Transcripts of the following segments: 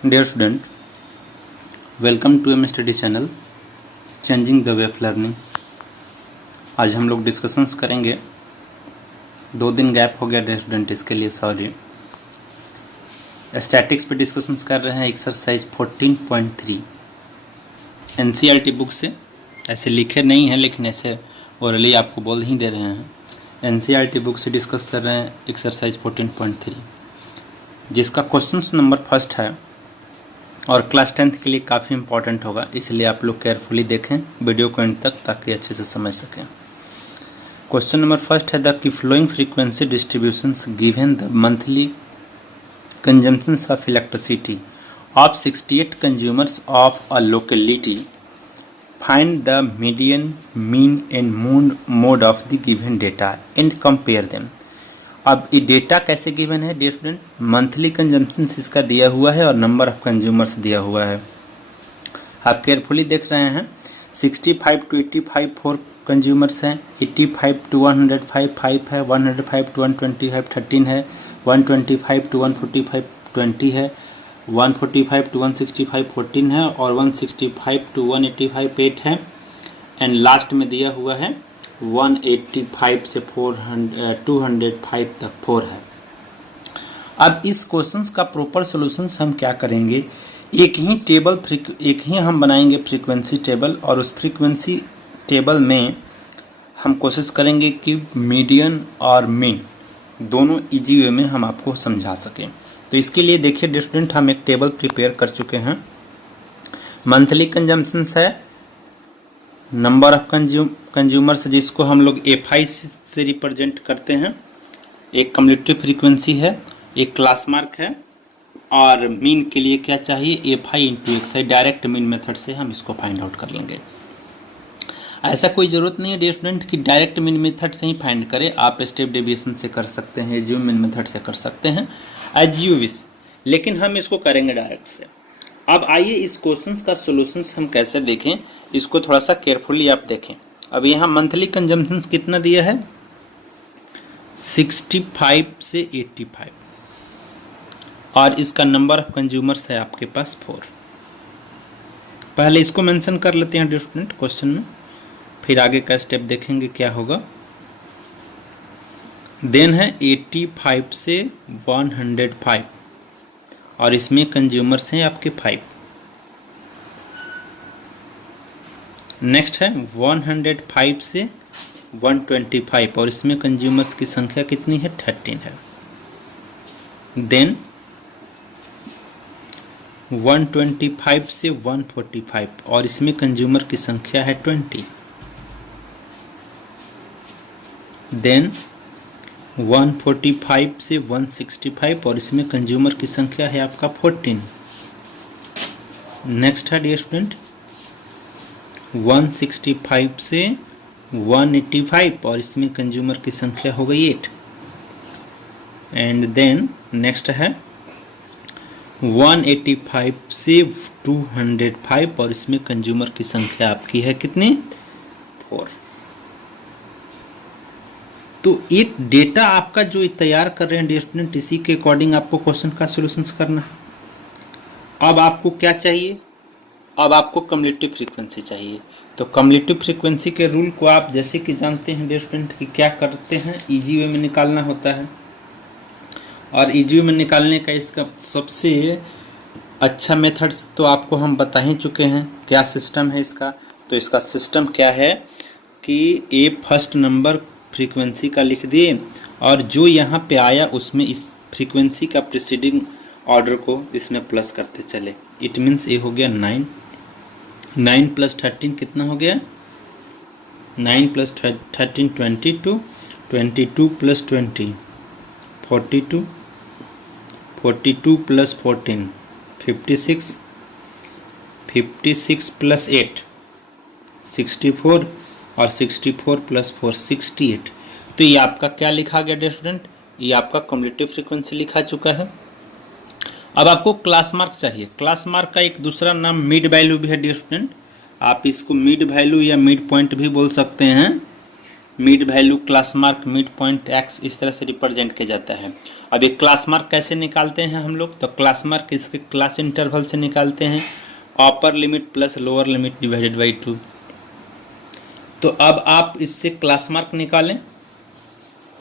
Dear student, welcome to M Study channel changing the way of learning. आज हम लोग discussions करेंगे। 2 दिन गैप हो गया डियर स्टूडेंट, इसके लिए सॉरी। स्टैटिक्स पे डिस्कशंस कर रहे हैं, एक्सरसाइज 14.3 NCERT बुक से। ऐसे लिखे नहीं हैं लेकिन ऐसे ओरली आपको बोल ही दे रहे हैं। NCERT बुक से डिस्कस कर रहे हैं एक्सरसाइज 14.3, जिसका क्वेश्चन नंबर फर्स्ट है और क्लास 10th के लिए काफ़ी इंपॉर्टेंट होगा, इसलिए आप लोग केयरफुली देखें वीडियो को एंड तक ताकि अच्छे से समझ सकें। क्वेश्चन नंबर फर्स्ट है the flowing frequency distributions given the monthly consumptions of elasticity of 68 consumers of a locality, find the median mean and mode of the given data and compare them. अब ये data कैसे given है dear student? Monthly consumption इसका दिया हुआ है और number of consumers दिया हुआ है। आप केयरफुली देख रहे हैं। 65 to 85 4 कंज्यूमर्स हैं, 85 to 105 5 है, 105 to 125 13 है, 125 to 145 20 है, 145 to 165 14 है और 165 to 185 8 है। एंड लास्ट में दिया हुआ है 185 से 205 तक 4 है। अब इस क्वेश्चंस का प्रॉपर सॉल्यूशंस हम क्या करेंगे, एक ही हम बनाएंगे फ्रीक्वेंसी टेबल, और उस फ्रीक्वेंसी टेबल में हम कोशिश करेंगे कि मीडियन और मीन दोनों इजी वे में हम आपको समझा सकें। तो इसके लिए देखिए डियर स्टूडेंट, हम एक टेबल प्रिपेयर कर चुके हैं। मंथली कंजम्पशंस है, नंबर ऑफ कंज्यूमर्स जिसको हम लोग FI से रिप्रेजेंट करते हैं, एक कम्युलेटिव फ्रीक्वेंसी है, एक क्लास मार्क है, और मीन के लिए क्या चाहिए FI into XI। Direct mean method से हम इसको फाइंड आउट कर लेंगे। ऐसा कोई ज़रूरत नहीं है डियर स्टूडेंट कि डायरेक्ट मीन मेथड से ही फाइंड करें, आप स्टेप डेविएशन से कर सकते हैं, एज्यूम मीन मेथड से कर सकते हैं, एज यू विश, लेकिन हम इसको करेंगे डायरेक्ट से। अब आइए इस क्वेश्चंस का सॉल्यूशंस हम कैसे देखें, इसको थोड़ा सा केयरफुली आप देखें। अब यहाँ मंथली कंजम्पशंस कितना दिया है, 65 से 85, और इसका नंबर ऑफ कंज्यूमर्स है आपके पास 4। पहले इसको मेंशन कर लेते हैं डियर स्टूडेंट क्वेश्चन में, फिर आगे का स्टेप देखेंगे क्या होगा। देन है 85 से 105, और इसमें कंज्यूमर्स हैं आपके 5। नेक्स्ट है 105 से 125, और इसमें कंज्यूमर्स की संख्या कितनी है, 13 है। देन 125 से 145, और इसमें कंज्यूमर की संख्या है 20। देन 145 से 165, और इसमें कंज्यूमर की संख्या है आपका 14। नेक्स्ट है डियर स्टूडेंट 165 से 185, और इसमें कंज्यूमर की संख्या हो गई 8। एंड देन नेक्स्ट है 185 से 205, और इसमें कंज्यूमर की संख्या आपकी है कितनी, 4। तो एक डेटा आपका जो तैयार कर रहे हैं डियर स्टूडेंट, इसी के अकॉर्डिंग आपको क्वेश्चन का सॉल्यूशंस करना है। अब आपको क्या चाहिए, अब आपको कम्युलेटिव फ्रीक्वेंसी चाहिए। तो कम्युलेटिव फ्रीक्वेंसी के रूल को आप जैसे कि जानते हैं डियर स्टूडेंट कि क्या करते हैं, इजी वे में निकालना होता है, और इजी वे में निकालने का इसका सबसे अच्छा मेथड्स तो आपको हम बता ही चुके हैं। क्या सिस्टम है इसका, तो इसका सिस्टम क्या है कि फर्स्ट नंबर फ्रीक्वेंसी का लिख दिए, और जो यहाँ पे आया उसमें इस फ्रीक्वेंसी का प्रीसीडिंग ऑर्डर को इसमें प्लस करते चले। इट मीन्स ये हो गया 9 + 13 कितना हो गया, 9 + 13 22, 22 + 20 42, 42 + 14 56, 56 + 8 64, और 64 + 4 68। तो ये आपका क्या लिखा गया डियर स्टूडेंट, ये आपका कम्युलेटिव फ्रीक्वेंसी लिखा चुका है। अब आपको क्लास मार्क चाहिए। क्लास मार्क का एक दूसरा नाम मिड वैल्यू भी है डियर स्टूडेंट, आप इसको मिड वैल्यू या मिड पॉइंट भी बोल सकते हैं। Mid value, class mark, mid point, x, इस तरह से रिप्रेजेंट किया जाता है। अब ये क्लास मार्क कैसे निकालते हैं हम लोग, तो क्लास मार्क इसके क्लास इंटरवल से निकालते हैं, upper limit plus lower limit divided by 2। तो अब आप इससे क्लास मार्क निकालें।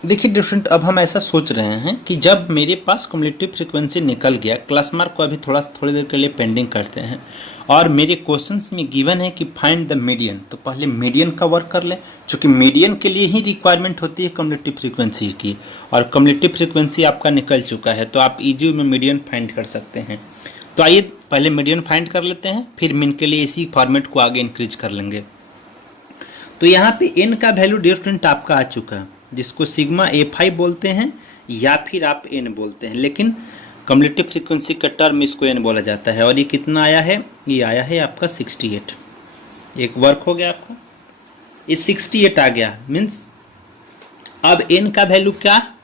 देखिए डिफरेंट, अब हम ऐसा सोच रहे हैं कि जब मेरे पास क्युमुलेटिव फ्रीक्वेंसी निकल गया, क्लास मार्क को अभी थोड़ी देर के लिए पेंडिंग करते हैं, और मेरे क्वेश्चंस में गिवन है कि फाइंड द मीडियन, तो पहले मीडियन का वर्क कर लें, क्योंकि मीडियन के लिए ही रिक्वायरमेंट होती है क्युमुलेटिव फ्रीक्वेंसी की, और क्युमुलेटिव फ्रीक्वेंसी आपका निकल चुका है, तो आप इजी में मीडियन फाइंड कर सकते हैं। तो आइए पहले मीडियन फाइंड कर लेते हैं, फिर मीन के लिए इसी फॉर्मेट को आगे इंक्रीज कर लेंगे। तो यहाँ पे एन का वैल्यू डियर स्टूडेंट आपका आ चुका है, जिसको सिग्मा A5 बोलते हैं या फिर आप एन बोलते हैं, लेकिन क्युमुलेटिव फ्रीक्वेंसी का टर्म इसको एन बोला जाता है। और ये कितना आया है, ये आया है आपका 68। एक वर्क हो गया आपका, ये 68 आ गया। मीन्स अब एन का वैल्यू क्या,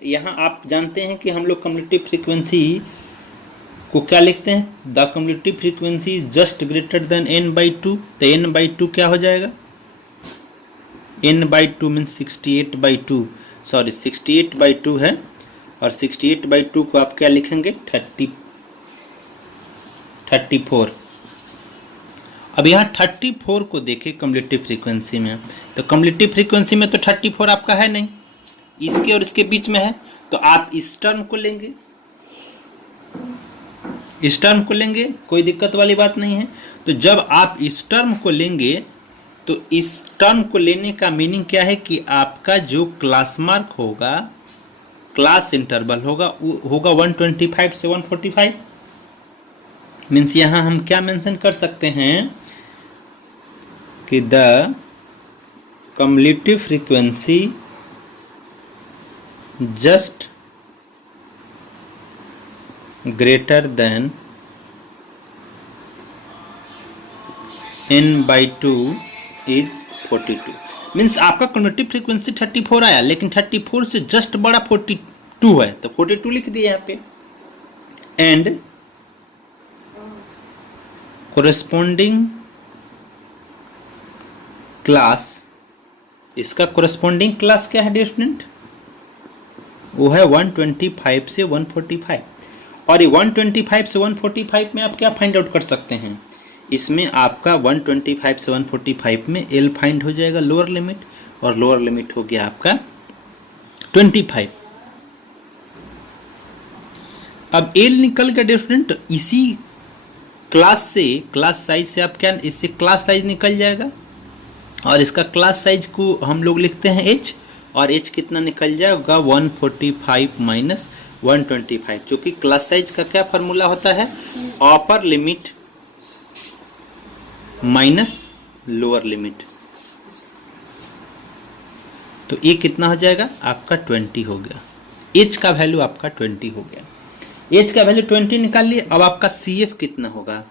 यहाँ आप जानते हैं कि हम लोग क्युमुलेटिव फ्रीक्वेंसी को क्या लिखते हैं, the cumulative frequency is just greater than n/2। तो n/2 क्या हो जाएगा, n/2 मीन्स 68/2, सॉरी 68/2 है, और 68/2 को आप क्या लिखेंगे 34। अब यहाँ 34 को देखें क्युमुलेटिव फ्रीक्वेंसी में, तो क्युमुलेटिव फ्रीक्वेंसी में तो 34 आपका है नहीं, इसके और इसके बीच में है, तो आप इस टर्म को लेंगे, इस टर्म को लेंगे, कोई दिक्कत वाली बात नहीं है। तो जब आप इस टर्म को लेंगे, तो इस टर्म को लेने का मीनिंग क्या है कि आपका जो क्लास मार्क होगा, क्लास इंटरवल होगा, वो होगा 125 से 145। मीन्स यहां हम क्या मेंशन कर सकते हैं कि the cumulative frequency just greater than n/2 is 42। Means आपका क्युमुलेटिव फ्रीक्वेंसी 34 आया, लेकिन 34 से जस्ट बड़ा 42 है, तो 42 लिख दिया यहाँ पे। एंड कोरेस्पोंडिंग क्लास, इसका कोरेस्पोंडिंग क्लास क्या है डियर स्टूडेंट, वो है 125 से 145। और ये 125 से 145 में आप क्या फाइंड आउट कर सकते हैं, इसमें आपका 125 से 145 में एल फाइंड हो जाएगा लोअर लिमिट, और लोअर लिमिट हो गया आपका 25। अब एल निकल गया डियर स्टूडेंट, इसी क्लास से, क्लास साइज से आप क्या, इससे क्लास साइज निकल जाएगा, और इसका क्लास साइज को हम लोग लिखते हैं एच, और एच कितना निकल जाएगा 145 माइनस 125, जो कि क्लास साइज का क्या फॉर्मूला होता है, upper limit minus lower limit. तो ये कितना हो जाएगा आपका 20 हो गया, एच का वैल्यू आपका 20 हो गया। एच का वैल्यू 20 निकाल लिए। अब आपका सी एफ कितना होगा,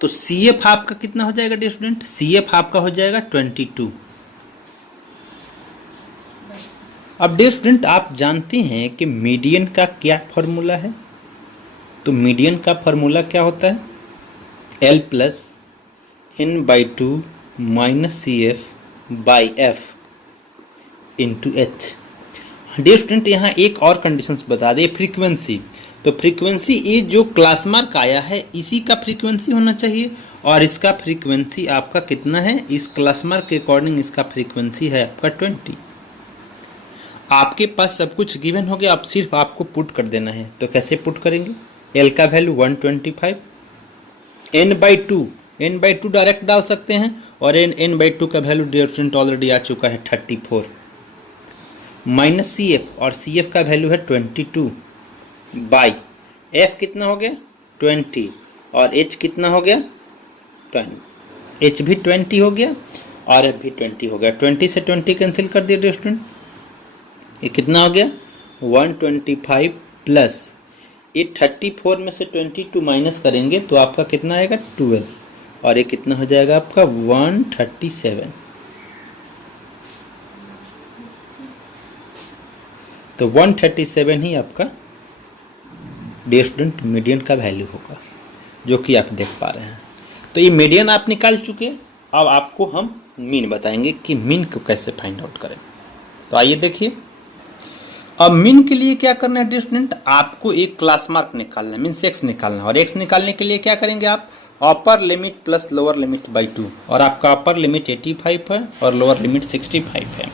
तो सी एफ आपका कितना हो जाएगा डियर स्टूडेंट, सी एफ आपका हो जाएगा 22। अब डियर स्टूडेंट आप जानते हैं कि मीडियन का क्या फॉर्मूला है, तो मीडियन का फॉर्मूला क्या होता है, L plus n/2 minus C F by F into H. Dear student यहाँ एक और कंडीशंस बता दें, फ्रीक्वेंसी, तो फ्रीक्वेंसी ये जो क्लास मार्क आया है इसी का फ्रीक्वेंसी होना चाहिए, और इसका फ्रीक्वेंसी आपका कितना है, इस क्लास मार्क के अकॉर्डिंग इसका फ्रीक्वेंसी है आपका 20। आपके पास सब कुछ गिवन हो गया, अब सिर्फ आपको पुट कर देना है। तो कैसे पुट करेंगे, एल का वैल्यू 125, n/2 डायरेक्ट डाल सकते हैं, और n/2 का वैल्यू डियर स्टूडेंट ऑलरेडी आ चुका है 34, माइनस सी एफ, और सी एफ का वैल्यू है 22 बाई एफ कितना हो गया 20, और एच कितना हो गया 20, एच भी 20 हो गया और एफ भी 20 हो गया। 20 से 20 कैंसिल कर दिया डियर स्टूडेंट, ये कितना हो गया 125 प्लस ये 34 में से 22 माइनस करेंगे तो आपका कितना आएगा 12, और ये कितना हो जाएगा आपका 137। तो 137 ही आपका डियर स्टूडेंट मीडियन का वैल्यू होगा, जो कि आप देख पा रहे हैं। तो ये मीडियन आप निकाल चुके हैं, अब आपको हम मीन बताएंगे कि मीन को कैसे फाइंड आउट करें। तो आइए देखिए, अब मीन के लिए क्या करना है डियर स्टूडेंट, आपको एक क्लास मार्क निकालना है, मीन्स एक्स निकालना है। और एक्स निकालने के लिए क्या करेंगे आप, upper limit plus lower limit by 2। और आपका अपर लिमिट 85 है और लोअर लिमिट 65 है।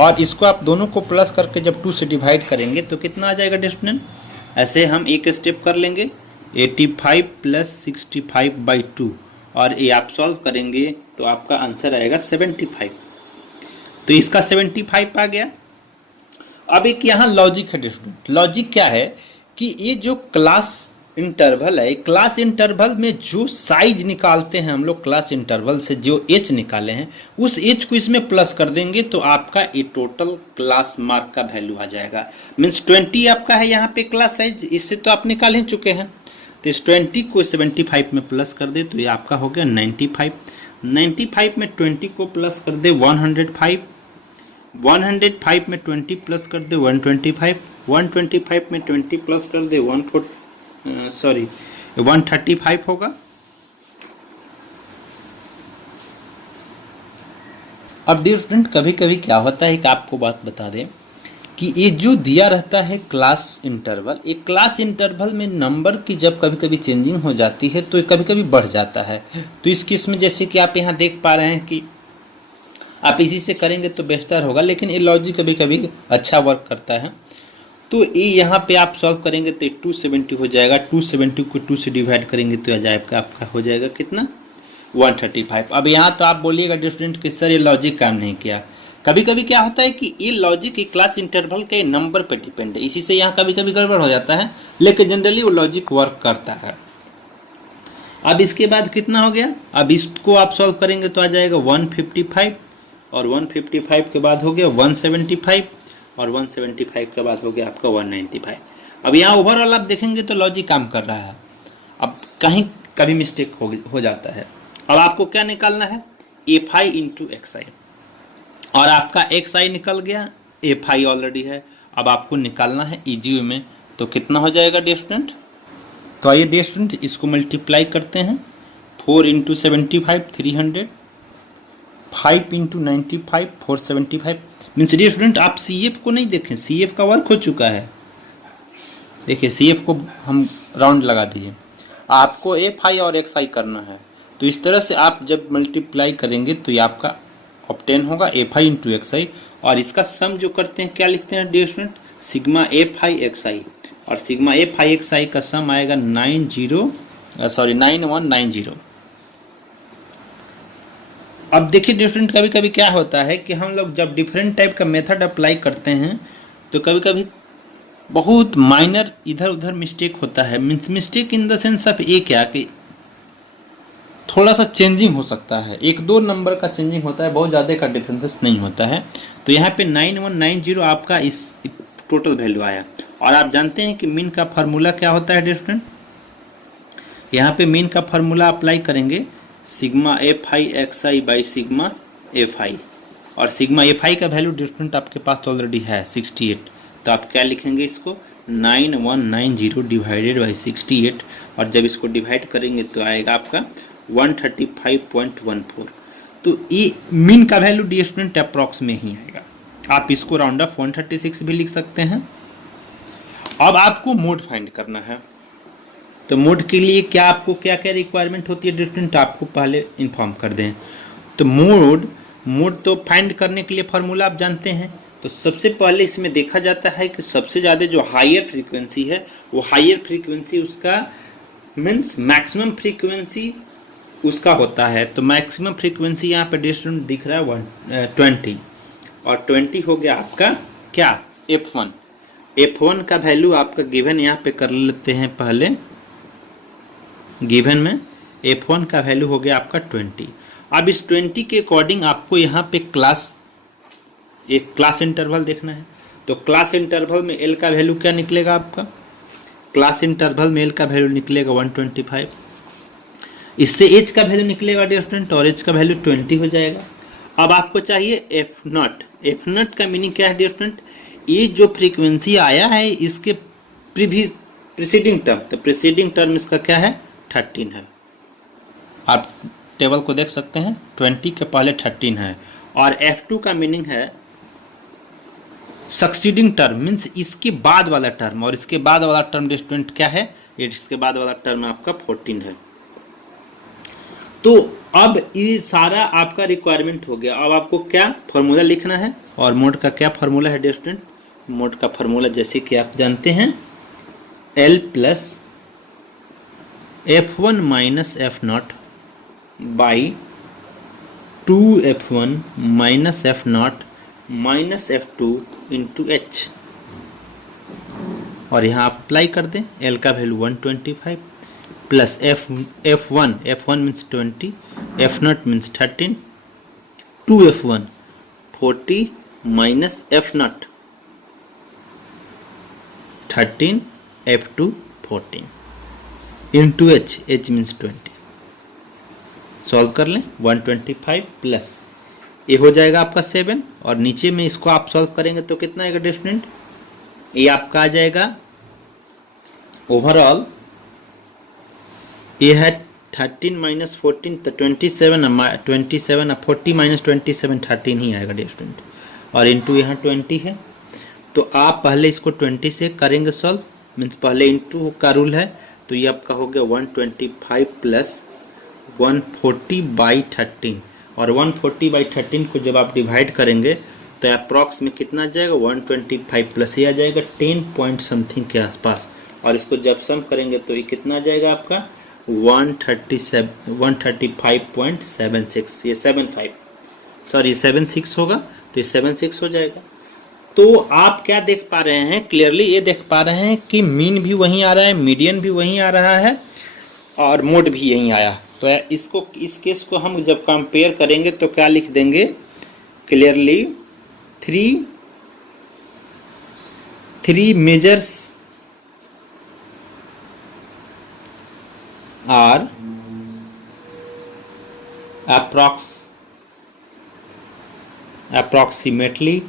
और इसको आप दोनों को प्लस करके जब 2 से डिवाइड करेंगे तो कितना आ जाएगा डियर स्टूडेंट, ऐसे हम एक स्टेप कर लेंगे 85 प्लस 65 बाई 2 और ये आप सॉल्व करेंगे तो आपका आंसर आएगा 75। तो इसका 75 आ गया। अब एक यहाँ लॉजिक है स्टूडेंट, लॉजिक क्या है कि ये जो क्लास इंटरवल है, क्लास इंटरवल में जो साइज निकालते हैं हम लोग, क्लास इंटरवल से जो एच निकाले हैं उस एच को इसमें प्लस कर देंगे तो आपका ये टोटल क्लास मार्क का वैल्यू आ जाएगा। मीन्स 20 आपका है यहाँ पे क्लास साइज, इससे तो आप निकाल ही चुके हैं। तो इस 20 को 75 में प्लस कर दे तो ये आपका हो गया 95। 95 में 20 को प्लस कर दे 105, 105 में 20 प्लस कर दे 125, 125 में 20 प्लस कर दे 135 होगा। अब डियर स्टूडेंट कभी कभी क्या होता है कि आपको बात बता दें कि ये जो दिया रहता है क्लास इंटरवल, एक क्लास इंटरवल में नंबर की जब कभी कभी चेंजिंग हो जाती है तो कभी कभी बढ़ जाता है। तो इस केस में जैसे कि आप यहाँ देख पा रहे हैं कि आप इसी से करेंगे तो बेहतर होगा, लेकिन ये लॉजिक कभी कभी अच्छा वर्क करता है। तो ये यहाँ पे आप सॉल्व करेंगे तो 270 हो जाएगा। 270 को 2 से डिवाइड करेंगे तो आ जाएगा आपका हो जाएगा कितना 135। अब यहाँ तो आप बोलिएगा स्टूडेंट कि सर ये लॉजिक काम नहीं किया। कभी कभी क्या होता है कि ये लॉजिक क्लास इंटरवल के नंबर पे डिपेंड है, इसी से यहाँ कभी कभी गड़बड़ हो जाता है, लेकिन जनरली वो लॉजिक वर्क करता है। अब इसके बाद कितना हो गया, अब इसको आप सॉल्व करेंगे तो आ जाएगा 155 और 155 के बाद हो गया 175 और 175 के बाद हो गया आपका 195। अब यहाँ ओवरऑल आप देखेंगे तो लॉजिक काम कर रहा है। अब कहीं कभी मिस्टेक हो जाता है। अब आपको क्या निकालना है, F I into X I, और आपका एक्स आई निकल गया, एफ आई ऑलरेडी है। अब आपको निकालना है ईजी में, तो कितना हो जाएगा डियर स्टूडेंट, तो आइए डियर स्टूडेंट इसको मल्टीप्लाई करते हैं। 4 into 75 300, 5 into 95 475। Means dear student आप सी एफ को नहीं देखें, सी एफ का वर्क हो चुका है। देखिए सी एफ को हम राउंड लगा दिए, आपको एफ आई और एक्स आई करना है। तो इस तरह से आप जब मल्टीप्लाई करेंगे तो ये आपका ऑब्टेन होगा F I into X I, और इसका सम जो करते हैं क्या लिखते हैं dear student, sigma F I X I, और sigma F I X I का सम आएगा 9190। अब देखिए डियर स्टूडेंट कभी कभी क्या होता है कि हम लोग जब डिफरेंट टाइप का मेथड अप्लाई करते हैं तो कभी कभी बहुत माइनर इधर उधर मिस्टेक होता है। Means mistake in the sense of ये क्या कि थोड़ा सा चेंजिंग हो सकता है, 1-2 नंबर का चेंजिंग होता है, बहुत ज़्यादा का डिफरेंसेस नहीं होता है। तो यहाँ पे 9190 आपका इस टोटल वैल्यू आया। और आप जानते हैं कि मीन का फार्मूला क्या होता है डियर स्टूडेंट, यहाँ पे मीन का फार्मूला अप्लाई करेंगे sigma F I X I by sigma F आई, और सिग्मा एफ आई का वैल्यू डियर स्टूडेंट आपके पास ऑलरेडी है 68। तो आप क्या लिखेंगे इसको 9190 डिवाइडेड बाई 68, और जब इसको डिवाइड करेंगे तो आएगा आपका 135.14। तो ये मीन का वैल्यू डियर स्टूडेंट अप्रॉक्स में ही आएगा। आप इसको राउंड ऑफ 136 भी लिख सकते हैं। अब आपको मोड फाइंड करना है, तो मोड के लिए क्या आपको क्या क्या रिक्वायरमेंट होती है डियर स्टूडेंट आपको पहले इन्फॉर्म कर दें। तो मोड तो फाइंड करने के लिए फार्मूला आप जानते हैं। तो सबसे पहले इसमें देखा जाता है कि सबसे ज़्यादा जो हायर फ्रीक्वेंसी है वो हायर फ्रीक्वेंसी उसका मीन्स मैक्सिमम फ्रीक्वेंसी उसका होता है। तो मैक्सिमम फ्रीक्वेंसी यहाँ पे डियर स्टूडेंट दिख रहा है 20, और 20 हो गया आपका क्या F1। F1 का वैल्यू आपका गिवन यहाँ पे कर लेते हैं पहले, गिवन में F1 का वैल्यू हो गया आपका 20। अब इस 20 के अकॉर्डिंग आपको यहाँ पे एक क्लास इंटरवल देखना है। तो क्लास इंटरवल में L का वैल्यू क्या निकलेगा आपका, क्लास इंटरवल में L का वैल्यू निकलेगा 125। इससे H का वैल्यू निकलेगा डियर स्टूडेंट, और H का वैल्यू 20 हो जाएगा। अब आपको चाहिए F0 का मीनिंग क्या है डियर स्टूडेंट, ये जो फ्रीक्वेंसी आया है इसके प्रीसीडिंग टर्म, तो प्रीसीडिंग टर्म इसका क्या है 13 है। आप टेबल को देख सकते हैं 20 के पहले 13 है। और F2 का मीनिंग है सक्सीडिंग टर्म मीन्स इसके बाद वाला टर्म, और इसके बाद वाला टर्म स्टूडेंट क्या है, इसके बाद वाला टर्म आपका 14 है। तो अब ये सारा आपका रिक्वायरमेंट हो गया। अब आपको क्या फॉर्मूला लिखना है, और मोड का क्या फॉर्मूला है स्टूडेंट, मोड का फॉर्मूला जैसे कि आप जानते हैं L plus F1 minus F0 by 2F1 minus F0 minus F2 into H, और यहाँ आप अप्लाई कर दें। L का value 125 plus F1 means 20, F0 means 13, 2F1 40 minus F0 13, F2 14 into H means 20। Solve कर लें, 125 प्लस ये हो जाएगा आपका 7, और नीचे में इसको आप सॉल्व करेंगे तो कितना आएगा स्टूडेंट, ये आपका आ जाएगा ओवरऑल, ये है 13 माइनस 14 तो 27 40 माइनस 27 13 ही आएगा स्टूडेंट, और इंटू यहाँ 20 है। तो आप पहले इसको 20 से करेंगे सॉल्व, मीन्स पहले इंटू का रूल है, तो ये आपका हो गया 125 प्लस 140 बाई 13, और 140 बाई 13 को जब आप डिवाइड करेंगे तो अप्रॉक्स में कितना आ जाएगा, 125 प्लस ये आ जाएगा 10 पॉइंट समथिंग के आसपास, और इसको जब सम करेंगे तो ये कितना आ जाएगा आपका 135.76, ये 76 होगा, तो ये 76 हो जाएगा। तो आप क्या देख पा रहे हैं, क्लियरली ये देख पा रहे हैं कि मीन भी वहीं आ रहा है, मीडियन भी वहीं आ रहा है, और मोड भी यहीं आया। तो इसको, इस केस को हम जब कंपेयर करेंगे तो क्या लिख देंगे, clearly three measures are approximately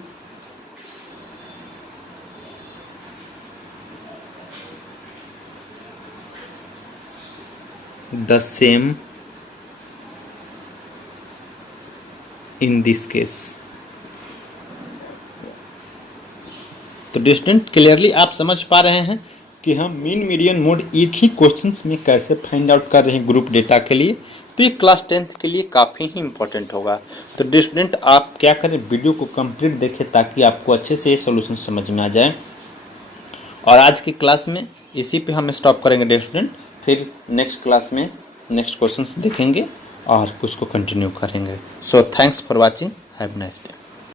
the same in this case। तो स्टूडेंट क्लियरली आप समझ पा रहे हैं कि हम मीन मीडियन मोड एक ही क्वेश्चंस में कैसे फाइंड आउट कर रहे हैं ग्रुप डेटा के लिए। तो ये क्लास 10th के लिए काफ़ी ही इंपॉर्टेंट होगा। तो स्टूडेंट आप क्या करें, वीडियो को कंप्लीट देखें ताकि आपको अच्छे से ये सोल्यूशन समझ में आ जाए। और आज की क्लास में इसी पे हम स्टॉप करेंगे स्टूडेंट, फिर नेक्स्ट क्लास में नेक्स्ट क्वेश्चंस देखेंगे और उसको कंटिन्यू करेंगे। So thanks for watching, have nice day.